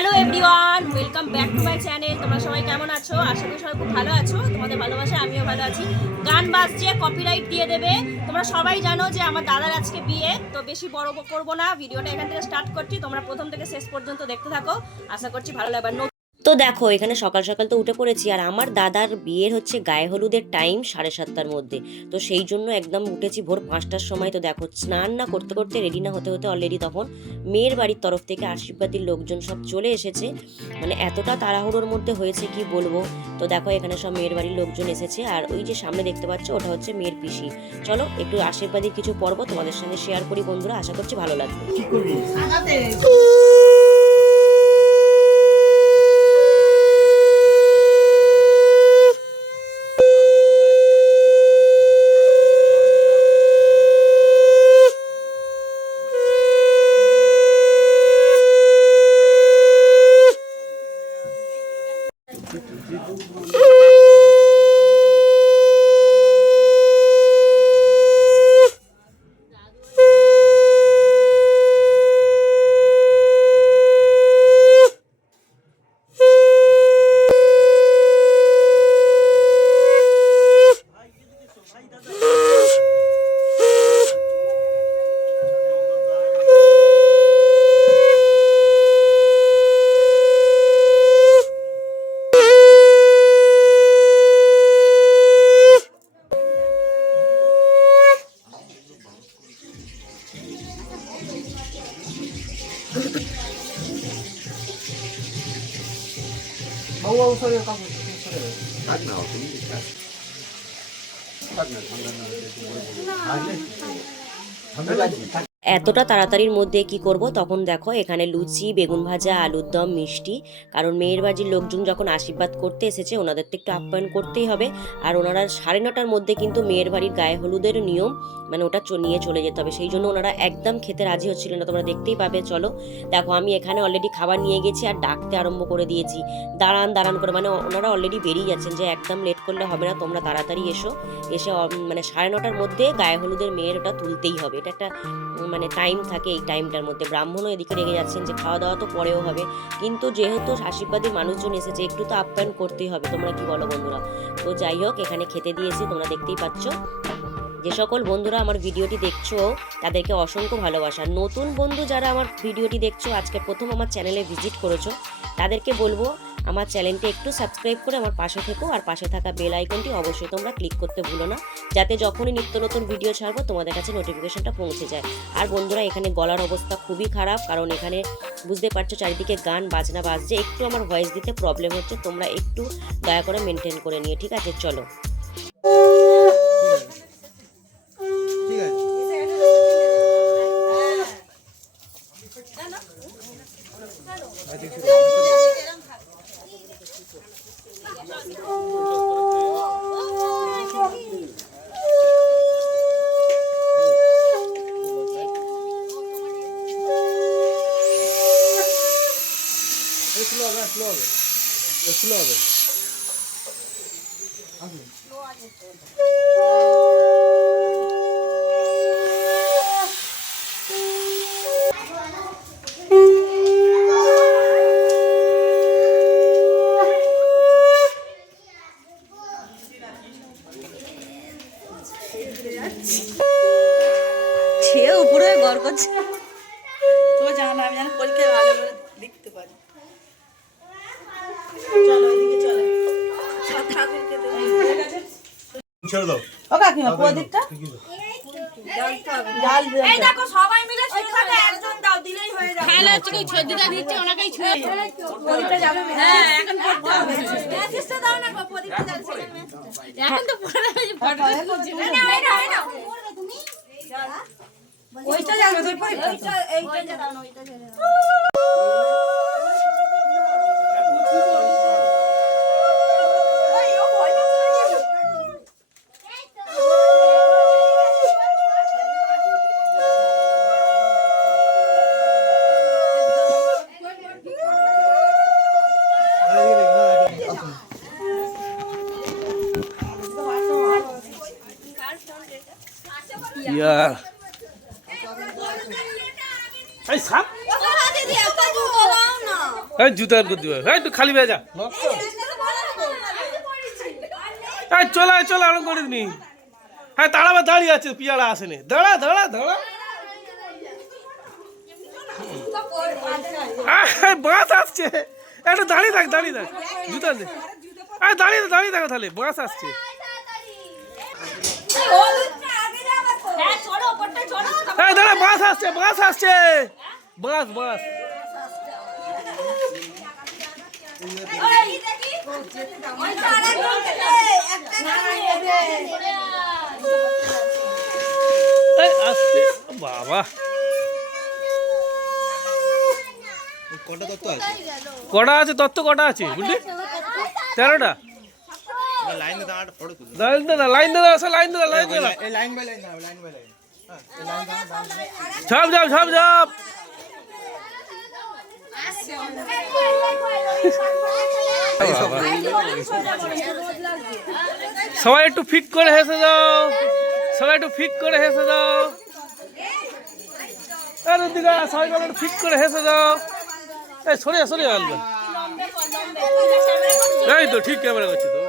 Hello everyone, welcome back to my channel. তোমরা সবাই কেমন আছো? আশা করি সবাই খুব ভালো আছো। তোমাদের ভালোবাসায় আমিও ভালো আছি। গান বাজছে, কপিরাইট দিয়ে দেবে। তোমরা সবাই জানো যে আমার দাদার আজকে বিয়ে, তো বেশি বড় করবো না, ভিডিওটা এখান থেকে স্টার্ট করছি। তোমরা প্রথম থেকে শেষ পর্যন্ত দেখতে থাকো, আশা করছি ভালো লাগবে। তো দেখো এখানে সকাল সকাল তো উঠে পড়েছি, আর আমার দাদার বিয়ের হচ্ছে গায়ে হলুদের টাইম 7:30টার মধ্যে। তো সেই জন্য একদম উঠেছি ভোর 5টার সময়। তো দেখো স্নান না করতে করতে, রেডি না হতে হতে অলরেডি তখন মেয়ের বাড়ির তরফ থেকে আশীর্বাদীর লোকজন সব চলে এসেছে। মানে এতটা তাড়াহুড়োর মধ্যে হয়েছে কি বলবো। তো দেখো এখানে সব মেয়ের বাড়ির লোকজন এসেছে, আর ওই যে সামনে দেখতে পাচ্ছ ওটা হচ্ছে মেয়ের পিসি। চলো একটু আশীর্বাদীর কিছু পর্ব তোমাদের সঙ্গে শেয়ার করি বন্ধুরা, আশা করছি ভালো লাগবে। 아우 소리가 까고 소리가 딱 나와 근데 딱 나와 এতটা তাড়াতাড়ির মধ্যে কি করব, তখন দেখো এখানে লুচি, বেগুন ভাজা, আলুর দম, মিষ্টি। কারণ মেয়ের বাড়ির লোকজন যখন আশীর্বাদ করতে এসেছে ওনাদের তো একটু আপ্যায়ন করতেই হবে। আর ওনারা 9:30টার মধ্যে কিন্তু মেয়ের বাড়ির গায়ে হলুদের নিয়ম, মানে ওটা নিয়ে চলে যেতে হবে। সেই জন্য ওনারা একদম খেতে রাজি হচ্ছিল না, তোমরা দেখতেই পাবে। চলো দেখো আমি এখানে অলরেডি খাবার নিয়ে গেছি আর ডাকতে আরম্ভ করে দিয়েছি, দাঁড়ান দাঁড়ান করে। মানে ওনারা অলরেডি বেরিয়ে যাচ্ছেন যে একদম লেট করলে হবে না, তোমরা তাড়াতাড়ি এসে মানে 9:30টার মধ্যে গায়ে হলুদের মেয়ের ওটা তুলতেই হবে। এটা একটা মানে টাইম থাকে, এই টাইমটার মধ্যে। ব্রাহ্মণও এদিকে রেগে যাচ্ছেন যে খাওয়া দাওয়া তো পরেও হবে, কিন্তু যেহেতু আশীর্বাদের মানুষজন এসেছে একটু তো আপ্যায়ন করতেই হবে। তোমরা কি বলো বন্ধুরা? তো যাই হোক এখানে খেতে দিয়েছি, তোমরা দেখতেই পাচ্ছ। যে সকল বন্ধুরা আমার ভিডিওটি দেখছো তাদেরকে অসংখ্য ভালোবাসা। নতুন বন্ধু যারা আমার ভিডিওটি দেখছো, আজকে প্রথম আমার চ্যানেলে ভিজিট করেছো, তাদেরকে বলবো আমার চ্যানেলটি একটু সাবস্ক্রাইব করে আমার পাশে থেকো, আর পাশে থাকা বেল আইকনটি অবশ্যই তোমরা ক্লিক করতে ভুলো না, যাতে যখনই নিত্য নতুন ভিডিও ছাড়বো তোমাদের কাছে নোটিফিকেশনটা পৌঁছে যায়। আর বন্ধুরা এখানে গলার অবস্থা খুবই খারাপ, কারণ এখানে বুঝতে পারছো চারিদিকে গান বাজনা বাজছে, একটু আমার ভয়েস দিতে প্রবলেম হচ্ছে। তোমরা একটু দয়া করে মেনটেন করে নিও, ঠিক আছে? চলো স্লো হবে সে উপরে গড় করছে, তো জানো আমি যেন পরীক্ষায় ভালো করে লিখতে পারি। চলো ওইদিকে চলো, সব ঠাকুরকে ছেড়ে দাও। ও কাকিমা প্রদীপটা জাল দিয়ে এই দেখো সবাই মিলে শুয়ে থাকে, একজন দাও দিলেই হয়ে যাবে। খেলা হচ্ছে কি ছদিটা দিচ্ছে ওনাকেই ছুঁয়ে প্রদীপটা যাবে। হ্যাঁ এখন করতে হবে, ম্যাচটা দাও না প্রদীপটা যাবে সেখানে ম্যাচটা এখন তো পড়ে আছে ফটোটা তুলছি না। না এই নাও করবে তুমি ওইটা যাবে ওই এইটা দাও না, ওইটা ছেড়ে দাও। এই সাপ ওখানে দিদি একটা জুতো দাও এই জুতার করতে হবে এই তুই খালি বেয়ে যা এই চলে আয় চলে আরো করে দিনি হ্যাঁ তাড়াবা দাঁড়িয়ে আছে পিয়ারা আসেনি দাঁড়া দাঁড়া দাঁড়া বাস আসছে একটু দাঁড়িয়ে থাক জুতা দে দাঁড়িয়ে থাকো তাহলে বাস আসছে দাঁড়া বাস আসছে বাস আসছে বাবা কটা আছে তত্ত্ব কটা আছে বুঝলি 13টা লাইন ঝাপ সবাই একটু ফিট করে হেসে যাও আর ওদিকে সবাই একটু ফিট করে হেসে যাও এই সরিয়া আলবা এই তো ঠিক ক্যামেরা করছি তো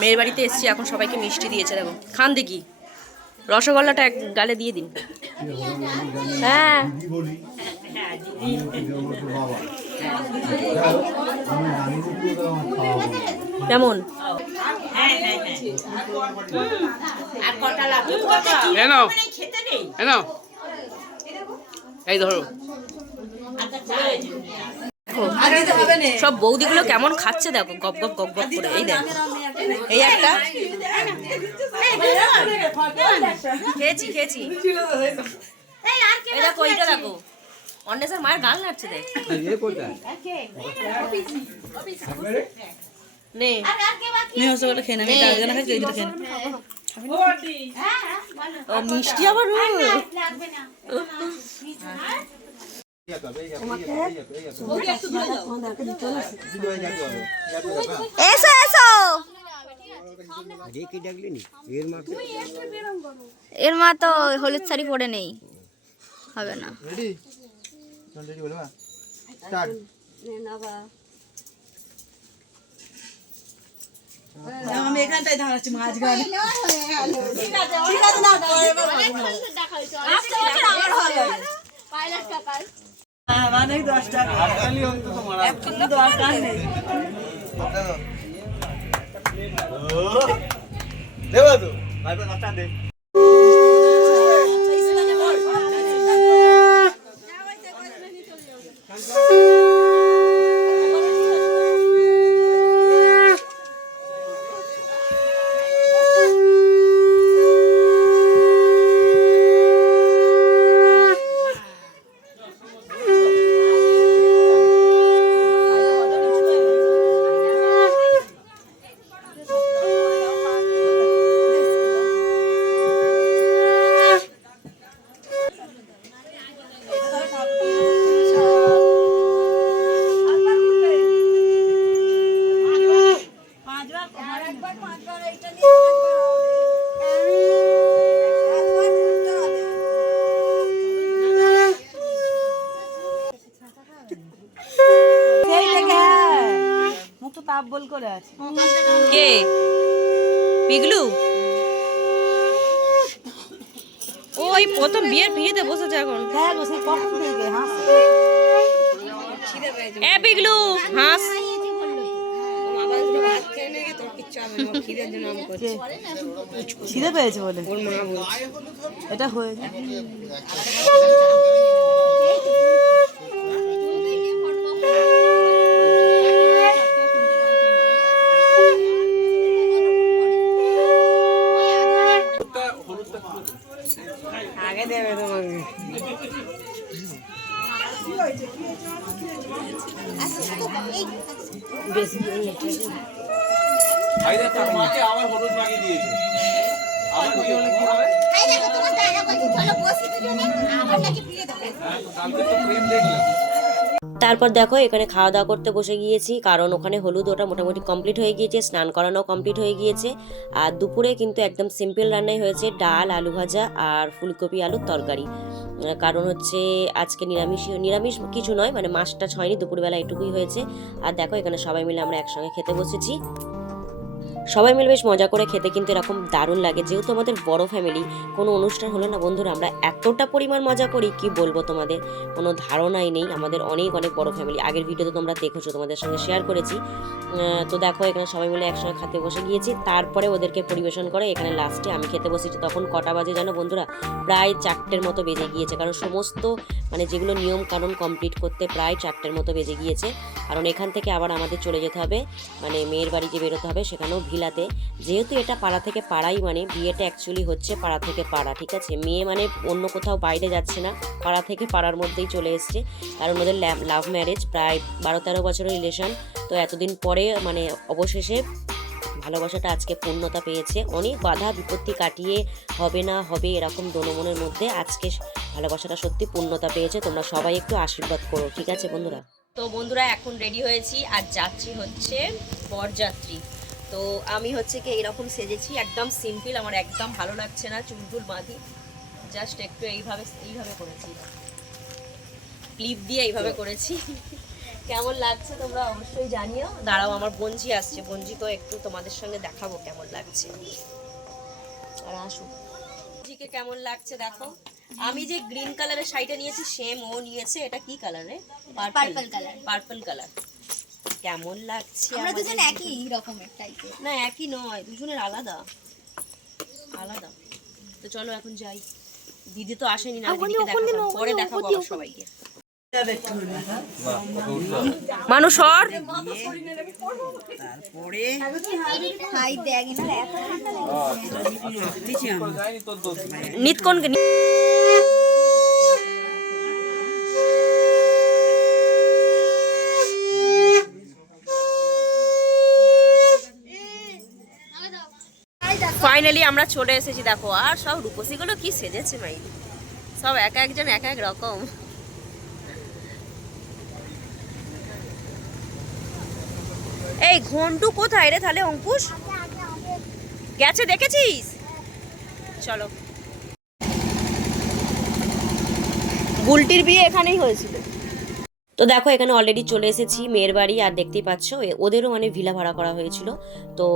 মেয়ের বাড়িতে এসছি এখন সবাইকে মিষ্টি দিয়েছে দেখো খান দেখি রসগোল্লাটা এক গালে দিয়ে দিন হ্যাঁ কেমন এই ধরো সব বৌদিগুলো কেমন খাচ্ছে দেখো গপ গপ করে এই দেখো এই একটা খেয়েছি এই দেখো এইটা দেখো অন্বেষার মায়ের গাল নাড়ছে দেখ নে মিষ্টি আবার এর মা তো হলুদ শাড়ি পরে নেই হবে না আমি এখানটাই দাঁড়াচ্ছি মাঝখানে অনেক 10 টাকা দরকার নেই দেবো তো ভাই 10 টাকা দে বল করে আছে কে পিগলু ওই প্রথম বিয়ের বিয়েতে বসেছে এখন এ পিগলু হাস খিদে পেয়েছে বলে এটা হয়ে আগে দেবে তোমাকে মাকে আবার হলুদ মাখিয়ে দিয়েছে আবার বিয়ে হলে কি হবে? এই দেখো তোমার দাদা বলছি চলো বসি দুজনে আবার নাকি বিয়ে দেবে। কালকে তো প্রেম দেখলাম। তারপর দেখো এখানে খাওয়া দাওয়া করতে বসে গিয়েছি, কারণ ওখানে হলুদ ওটা মোটামুটি কমপ্লিট হয়ে গিয়েছে, স্নান করানো কমপ্লিট হয়ে গিয়েছে। আর দুপুরে কিন্তু একদম সিম্পল রান্নাই হয়েছে, ডাল, আলু ভাজা আর ফুলকপি আলুর তরকারি। কারণ হচ্ছে আজকে নিরামিষ কিছু নয়, মানে মাছটা হয়নি, দুপুরবেলা এটুকুই হয়েছে। আর দেখো এখানে সবাই মিলে আমরা একসঙ্গে খেতে বসেছি। সবাই মিলে বেশ মজা করে খেতে কিন্তু এরকম দারুণ লাগে, যেহেতু আমাদের বড় ফ্যামিলি। কোনো অনুষ্ঠান হলে না বন্ধুরা আমরা এতটা পরিমাণ মজা করি কি বলবো তোমাদের, কোনো ধারণাই নেই। আমাদের অনেক অনেক বড় ফ্যামিলি, আগের ভিডিওতে তোমরা দেখেছো, তোমাদের সঙ্গে শেয়ার করেছি। তো দেখো এখানে সবাই মিলে একসঙ্গে খেতে বসে গিয়েছি, তারপরে ওদেরকে পরিবেশন করে এখানে লাস্টে আমি খেতে বসেছি। তখন কটা বাজে জানো বন্ধুরা? প্রায় 4টের মতো বেজে গিয়েছে, কারণ সমস্ত মানে যেগুলো নিয়ম কানুন কমপ্লিট করতে প্রায় 4টের মতো বেজে গিয়েছে। কারণ এখান থেকে আবার আমাদের চলে যেতে হবে, মানে মেয়ের বাড়ি যে বেরোতে হবে সেখানেও ভিলাতে। যেহেতু এটা পাড়া থেকে পাড়াই, মানে বিয়েটা অ্যাকচুয়ালি হচ্ছে পাড়া থেকে পাড়া, ঠিক আছে? মেয়ে মানে অন্য কোথাও বাইরে যাচ্ছে না, পাড়া থেকে পাড়ার মধ্যেই চলে এসছে। কারণ ওদের লাভ ম্যারেজ, প্রায় 12-13 বছরের রিলেশন। তো এতদিন পরে মানে অবশেষে ভালোবাসাটা আজকে পূর্ণতা পেয়েছে। অনেক বাধা বিপত্তি কাটিয়ে হবে না হবে এরকম দোনোমনের মধ্যে আজকে ভালোবাসাটা সত্যি পূর্ণতা পেয়েছে। তোমরা সবাই একটু আশীর্বাদ করো, ঠিক আছে বন্ধুরা? তো বন্ধুরা এখন রেডি হয়েছি, আর যাত্রী হচ্ছে বরযাত্রী। তো আমি হচ্ছে কি এইরকম সেজেছি, একদম সিম্পল, আমার একদম ভালো লাগছে না, চুল বাঁধি জাস্ট একটু এইভাবে করেছি, ক্লিপ দিয়ে এইভাবে করেছি। কেমন লাগছে তোমরা অবশ্যই জানিও। দাঁড়াও, আমার বোনজি আসছে, বোনজিকেও একটু তোমাদের সঙ্গে দেখাবো কেমন লাগছে। আর আসো, বোনজিকে কেমন লাগছে দেখো। আমি যে গ্রিন কালারের শাড়িটা নিয়েছি সেম ও নিয়েছে। এটা কি কালারে? Purple colour. Purple colour. কেমন লাগছে? আমরা দুজন একই রকমের টাইপের। না একই নয়, দুজনের আলাদা আলাদা। তো চলো এখন যাই। দিদি তো আসেনি, না দিদিকে দেখাবো, পরে দেখাবো আবার সবাইকে। মানুষ আর হাই দেখ না এত নিতকন ফাইনালি আমরা চলে এসেছি দেখো। আর সব রূপসীগুলো কি সেজেছে মাইলি, সব এক একজন এক এক রকম। এই ঘন্টু কোথায় রে তাহলে? অঙ্কুশ গেছে, দেখেছিস? চলো। বুলটির বিয়ে এখানেই হয়েছিল। তো দেখো এখানে অলরেডি চলে এসেছি মেয়ের বাড়ি, আর দেখতেই পাচ্ছ ওদেরও মানে ভিলা ভাড়া করা হয়েছিল। তো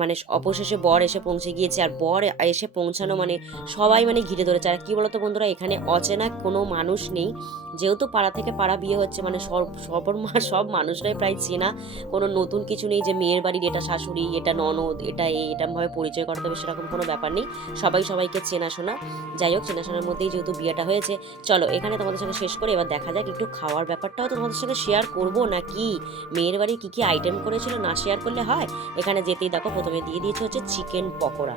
মানে অবশেষে বর এসে পৌঁছে গিয়েছে, আর বর এসে পৌঁছানো মানে সবাই মানে ঘিরে ধরেছে। আর কি বলতো বন্ধুরা, এখানে অচেনা কোনো মানুষ নেই, যেহেতু পাড়া থেকে পাড়া বিয়ে হচ্ছে, মানে সব মানুষরাই প্রায় চেনা। কোনো নতুন কিছু নেই যে মেয়ের বাড়ির এটা শাশুড়ি, এটা ননদ, এটা এরকমভাবে পরিচয় করতে হবে, সেরকম কোনো ব্যাপার নেই। সবাই সবাইকে চেনাশোনা। যাই হোক, চেনাশোনার মধ্যেই যেহেতু বিয়েটা হয়েছে, চলো এখানে তোমাদের সঙ্গে শেষ করে এবার দেখা যাক একটু খাওয়ার ব্যাপারটাও তোমাদের সঙ্গে শেয়ার করবো নাকি। মেয়ের বাড়ি কি কি আইটেম করেছিল না শেয়ার করলে হয়? এখানে যেতেই দেখো প্রথমে দিয়ে দিয়েছে হচ্ছে চিকেন পকোড়া।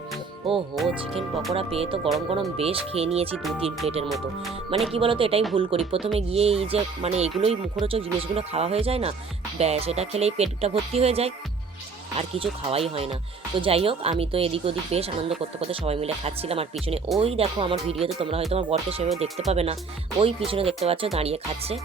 ও হো, চিকেন পকোড়া পেয়ে তো গরম গরম বেশ খেয়ে নিয়েছি 2-3 প্লেটের মতো। মানে কি বলতো, এটাই ভুল করি, প্রথমে গিয়ে এই যে মানে এগুলোই মুখরোচক জিনিসগুলো খাওয়া হয়ে যায় না, ব্যাস এটা খেলেই পেটটা ভর্তি হয়ে যায়, আর কিছু খাওয়াই হয় না। তো যাই হোক, আমি তো এদিক ওদিক বেশ আনন্দ করতে করতে সবাই মিলে খাচ্ছিলাম। আর পিছনে ওই দেখো, আমার ভিডিওতে তোমরা হয়তো আমার বরকে সেভাবে দেখতে পাবে না, ওই পিছনে দেখতে পাচ্ছ দাঁড়িয়ে খাচ্ছে।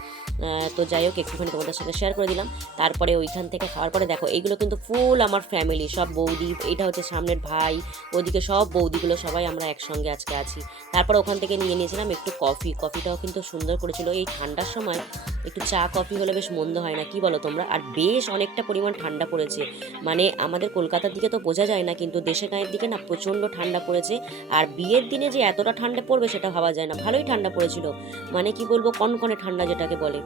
তো যাই হোক, একটুখানি তোমাদের সাথে শেয়ার করে দিলাম। তারপরে ওইখান থেকে খাওয়ার পরে দেখো এইগুলো কিন্তু ফুল আমার ফ্যামিলি, সব বৌদি, এটা হচ্ছে সামনের ভাই, ওদিকে সব বৌদিগুলো, সবাই আমরা একসঙ্গে আজকে আছি। তারপর ওখান থেকে নিয়ে নিয়েছিলাম একটু কফিটাও কিন্তু সুন্দর করেছিল। এই ঠান্ডার সময় একটু চা কফি হলে বেশ মন্দ হয় না, কি বলো তোমরা? আর বেশ অনেকটা পরিমাণ ঠান্ডা পড়েছে, মানে আমাদের কলকাতার দিকে তো বোঝা যায় না, কিন্তু দেশে গাঁয়ের দিকে না প্রচণ্ড ঠান্ডা পড়েছে। আর বিয়ের দিনে যে এতটা ঠান্ডা পড়বে সেটা ভাবা যায় না, ভালোই ঠান্ডা পড়েছিল, মানে কি বলবো, কনকনে ঠান্ডা যেটাকে বলে।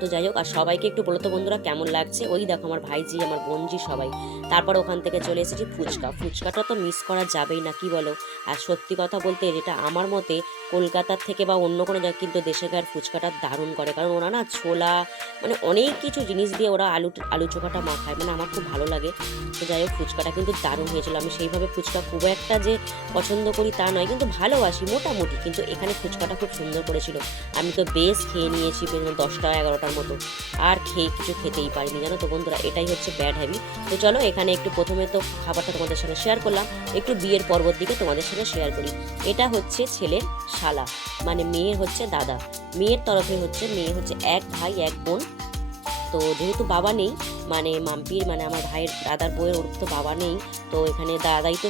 তো যাই হোক, আর সবাইকে একটু বলো তো বন্ধুরা কেমন লাগছে। ওই দেখো আমার ভাইজি, আমার বোনজি সবাই। তারপর ওখান থেকে চলে এসেছি ফুচকাটা তো মিস করা যাবেই না, কি বলো? আর সত্যি কথা বলতে যেটা আমার মতে কলকাতার থেকে বা অন্য কোনো জায়গায় কিন্তু দেশে গায়ের ফুচকাটা দারুণ করে, কারণ ওরা না ছোলা মানে অনেক কিছু জিনিস দিয়ে ওরা আলু চোখাটা মাখায়, মানে আমার খুব ভালো লাগে। তো যাই হোক, ফুচকাটা কিন্তু দারুণ হয়েছিল। আমি সেইভাবে ফুচকা খুব একটা যে পছন্দ করি তা নয়, কিন্তু ভালোবাসি মোটামুটি, কিন্তু এখানে ফুচকাটা খুব সুন্দর করেছিল। আমি তো বেশ খেয়ে নিয়েছি 10টা 11টা থাকার মতো। আর কিছু খেতেই পারিনি, জানো তো বন্ধুরা, এটাই হচ্ছে ব্যাড হ্যাবিট। তো চলো এখানে একটু প্রথমে তো খাবারটা তোমাদের সঙ্গে শেয়ার করলাম, একটু বিয়ের পর্বর দিকে তোমাদের সঙ্গে শেয়ার করি। এটা হচ্ছে ছেলের শালা, মানে মেয়ের হচ্ছে দাদা। মেয়ের তরফে হচ্ছে মেয়ে হচ্ছে এক ভাই এক বোন। তো যেহেতু বাবা নেই, মানে মাম্পির মানে আমার ভাইয়ের দাদার বউয়ের ওর তো বাবা নেই, তো এখানে দাদাই তো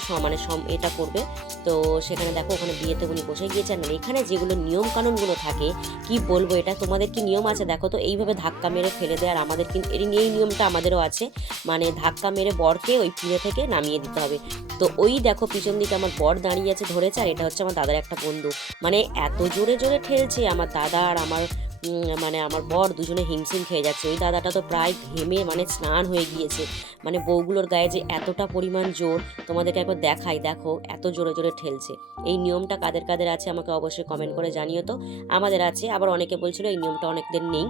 এটা করবে। তো সেখানে দেখো ওখানে বিয়েতে উনি বসে গিয়েছেন। আর এখানে যেগুলো নিয়ম কানুনগুলো থাকে কি বলবো, এটা তোমাদের কি নিয়ম আছে দেখো তো, এইভাবে ধাক্কা মেরে ফেলে দেয়। আর আমাদের কিন্তু এই নিয়মটা আমাদেরও আছে, মানে ধাক্কা মেরে বরকে ওই পিঁড়ে থেকে নামিয়ে দিতে হবে। তো ওই দেখো পিছন দিকে আমার বর দাঁড়িয়ে আছে ধরেছে, আর এটা হচ্ছে আমার দাদার একটা বন্ধু। মানে এত জোরে জোরে ঠেলছে, আমার দাদা আর আমার মানে আমার বর দুজনে হিমশিম খেয়ে যাচ্ছে। ওই দাদাটা তো প্রায় ঘেমে মানে স্নান হয়ে গিয়েছে। মানে বউগুলোর গায়ে যে এতটা পরিমাণ জোর, তোমাদেরকে একবার দেখাই, দেখো এত জোরে জোরে ঠেলছে। এই নিয়মটা কাদের কাদের আছে আমাকে অবশ্যই কমেন্ট করে জানিও তো। আমাদের আছে, আবার অনেকে বলছিল এই নিয়মটা অনেকদের নেই।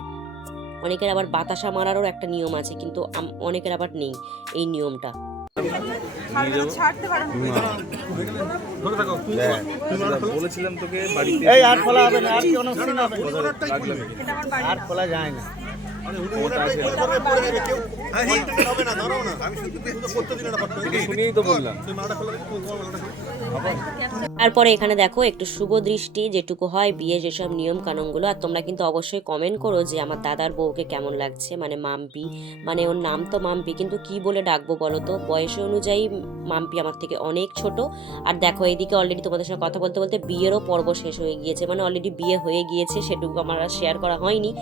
অনেকের আবার বাতাসা মারারও একটা নিয়ম আছে, কিন্তু অনেকের আবার নেই এই নিয়মটা। বলেছিলাম তোকে বাড়িতে এই আর খোলা হবে না, আর কি অনুষ্ঠান হবে? আর খোলা যায় না। শুনিয়েই তো বললাম। তারপরে এখানে দেখো একটু শুভ দৃষ্টি যেটুকু হয় বিয়ে যেসব নিয়ম কানুনগুলো। আর তোমরা কিন্তু অবশ্যই কমেন্ট করো যে আমার দাদার বউকে কেমন লাগছে, মানে মাম্পি, মানে ওর নাম তো মাম্পি, কিন্তু কি বলে ডাকবো বলো তো? বয়স অনুযায়ী মাম্পি আমার থেকে অনেক ছোট। আর দেখো এইদিকে অলরেডি তোমাদের সঙ্গে কথা বলতে বলতে বিয়েরও পর্ব শেষ হয়ে গিয়েছে, মানে অলরেডি বিয়ে হয়ে গিয়েছে, সেটুকু আমার আর শেয়ার করা হয়নি।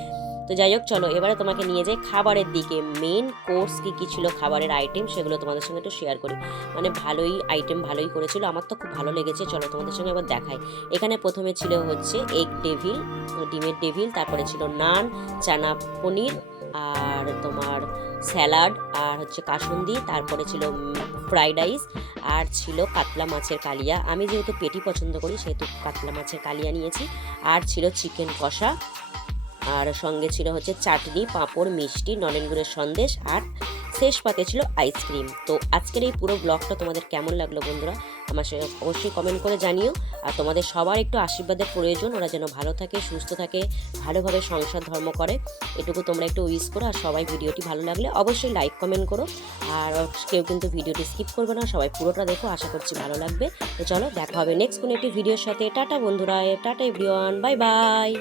তো যাই হোক চলো এবারে তোমাকে নিয়ে যাই খাবারের দিকে। মেন কোর্স কি ছিল খাবারের আইটেম, সেগুলো তোমাদের সঙ্গে একটু শেয়ার করি। মানে ভালোই করেছিল, আমার তো খুব ভালো লেগেছে। চলো তোমাদের সঙ্গে এবার দেখাই। এখানে প্রথমে ছিল হচ্ছে ডিমের ডেভিল, তারপরে ছিল নান, চানা পনির, আর তোমার স্যালাড, আর হচ্ছে কাসুন্দি, তারপরে ছিল ফ্রাইড রাইস, আর ছিল কাতলা মাছের কালিয়া। আমি যেহেতু পেটি পছন্দ করি সেহেতু কাতলা মাছের কালিয়া নিয়েছি। আর ছিল চিকেন কষা, আর সঙ্গে ছিল হচ্ছে চাটনি, পাঁপড়, মিষ্টি, নলেন গুড়ের সন্দেশ, আর শেষ পাতে ছিল আইসক্রিম। তো আজকের এই পুরো ব্লগটা তোমাদের কেমন লাগলো বন্ধুরা আমার সাথে অবশ্যই কমেন্ট করে জানিও। আর তোমাদের সবার একটু আশীর্বাদের প্রয়োজন, ওরা যেন ভালো থাকে, সুস্থ থাকে, ভালোভাবে সংসার ধর্ম করে, এটুকু তোমরা একটু উইশ করো। আর সবাই ভিডিওটি ভালো লাগলে অবশ্যই লাইক কমেন্ট করো। আর কেউ কিন্তু ভিডিওটি স্কিপ করবে না, সবাই পুরোটা দেখো, আশা করছি ভালো লাগবে। তো চলো দেখা হবে নেক্সট কোনো একটি ভিডিওর সাথে। টাটা বন্ধুরা, টাটা এভরিওয়ান, বাই বাই।